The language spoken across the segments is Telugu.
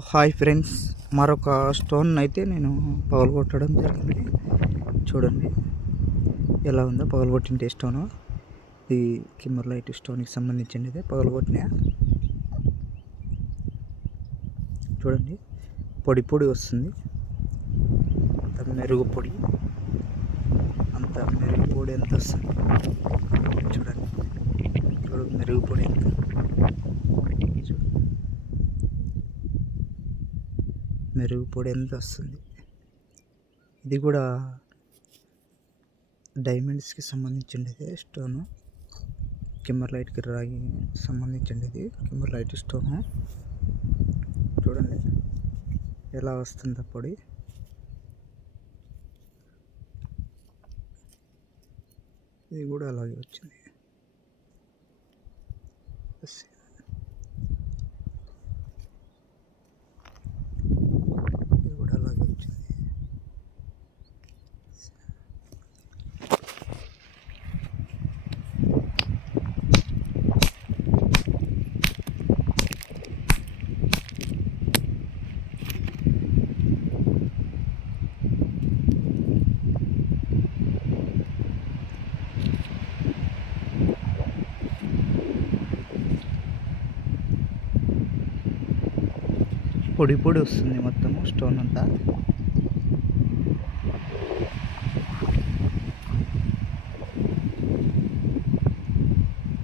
హాయ్ ఫ్రెండ్స్, మరొక స్టోన్ అయితే నేను పగలగొట్టడం జరిగింది. చూడండి ఎలా ఉందో పగలగొట్టిన స్టోను. ఇది కిమ్మర్లైట్ స్టోన్కి సంబంధించినది. పగలగొట్టిన చూడండి, పొడి పొడి వస్తుంది. అంత మెరుగు పొడి ఎంత వస్తుంది చూడండి. మెరుగు పొడి ఎంత వస్తుంది. ఇది కూడా డైమండ్స్కి సంబంధించింది స్టోను. కిమ్మర్లైట్కి రాగి సంబంధించింది కిమ్మర్లైట్ స్టోను. చూడండి ఎలా వస్తుందో పొడి. ఇది కూడా అలాగే వచ్చింది. ఇది కూడా అలాగే వచ్చింది. పొడి పొడి వస్తుంది మొత్తము స్టోన్ అంతా.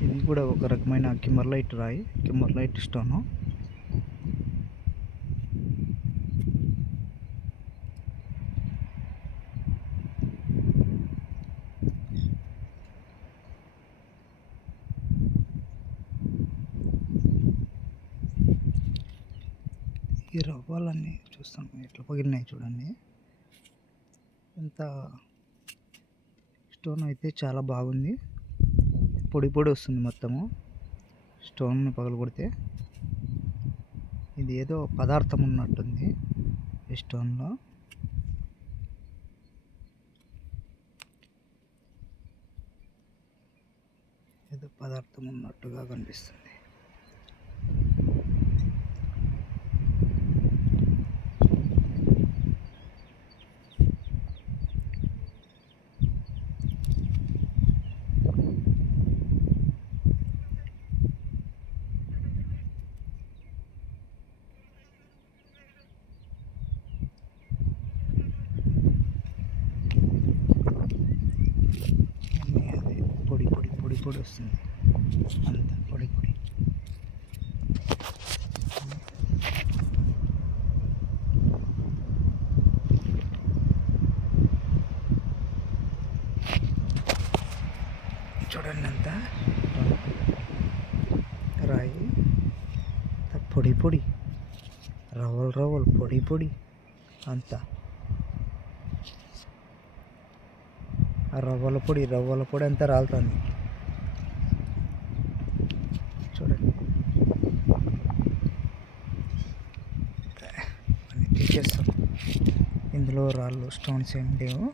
ఇది కూడా ఒక రకమైన కిమ్మర్లైట్ రాయి, కిమ్మర్లైట్ స్టోను. ఈ రవ్వలన్నీ చూస్తాం ఎట్లా పగిలినాయి చూడండి. ఎంత స్టోన్ అయితే చాలా బాగుంది. పొడి పొడి వస్తుంది మొత్తము స్టోన్ పగలగొడితే. ఇది ఏదో పదార్థం ఉన్నట్టుంది ఈ స్టోన్లో. ఏదో పదార్థం ఉన్నట్టుగా కనిపిస్తుంది. పొడి వస్తుంది అంత పొడి పొడి. చూడండి అంతా రాయి పొడి పొడి, రవ్వలు పొడి పొడి అంతా. ఆ రవ్వల పొడి అంతా రాలుతుంది చూడండి. అన్నీ తీసేస్తాం. ఇందులో రాళ్ళు స్టోన్స్ ఏం లేవు.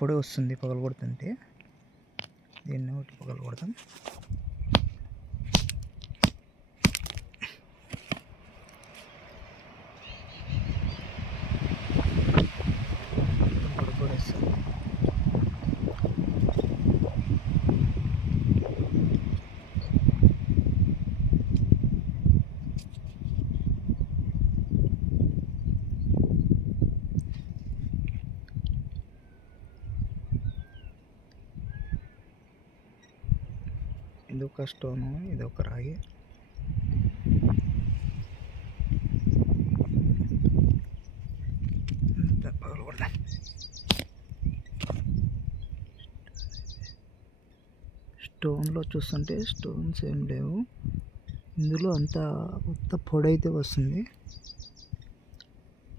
పొడి వస్తుంది పగలగొడుతుంటే. దీన్ని ఒకటి పగలగొడతాం. పొడి వస్తుంది. ఇదొక స్టోను, ఇదొక రాయి. స్టోన్లో చూస్తుంటే స్టోన్స్ ఏం లేవు. ఇందులో అంతా కొత్త పొడి అయితే వస్తుంది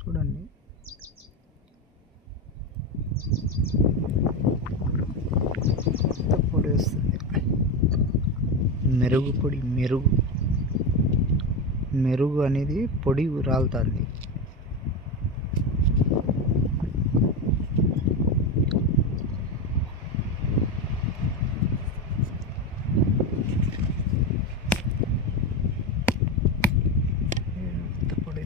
చూడండి. పొడి వస్తుంది. మెరుగు అనేది పొడి రాలుతుంది. పొడి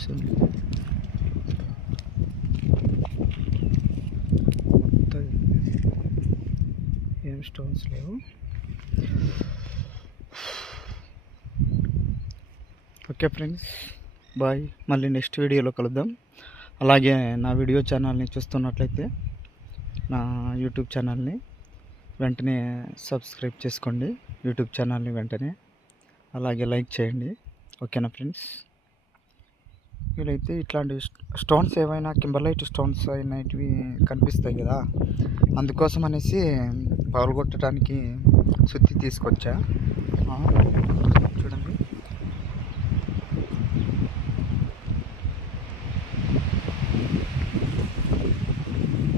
చూసండి, మొత్తం ఏం స్టోన్స్ లేవు. Okay friends, bye. మళ్ళీ నెక్స్ట్ వీడియోలో కలుద్దాం. అలాగే నా వీడియో ఛానల్ని చూస్తున్నట్లయితే నా యూట్యూబ్ ఛానల్ని వెంటనే సబ్స్క్రైబ్ చేసుకోండి. యూట్యూబ్ ఛానల్ని వెంటనే అలాగే లైక్ చేయండి. ఓకేనా ఫ్రెండ్స్? వీలైతే ఇట్లాంటి స్టోన్స్ ఏవైనా కింబర్లైట్ స్టోన్స్ అయినవి కనిపిస్తాయి కదా, అందుకోసం అనేసి పగలగొట్టడానికి సుత్తి తీసుకొచ్చా.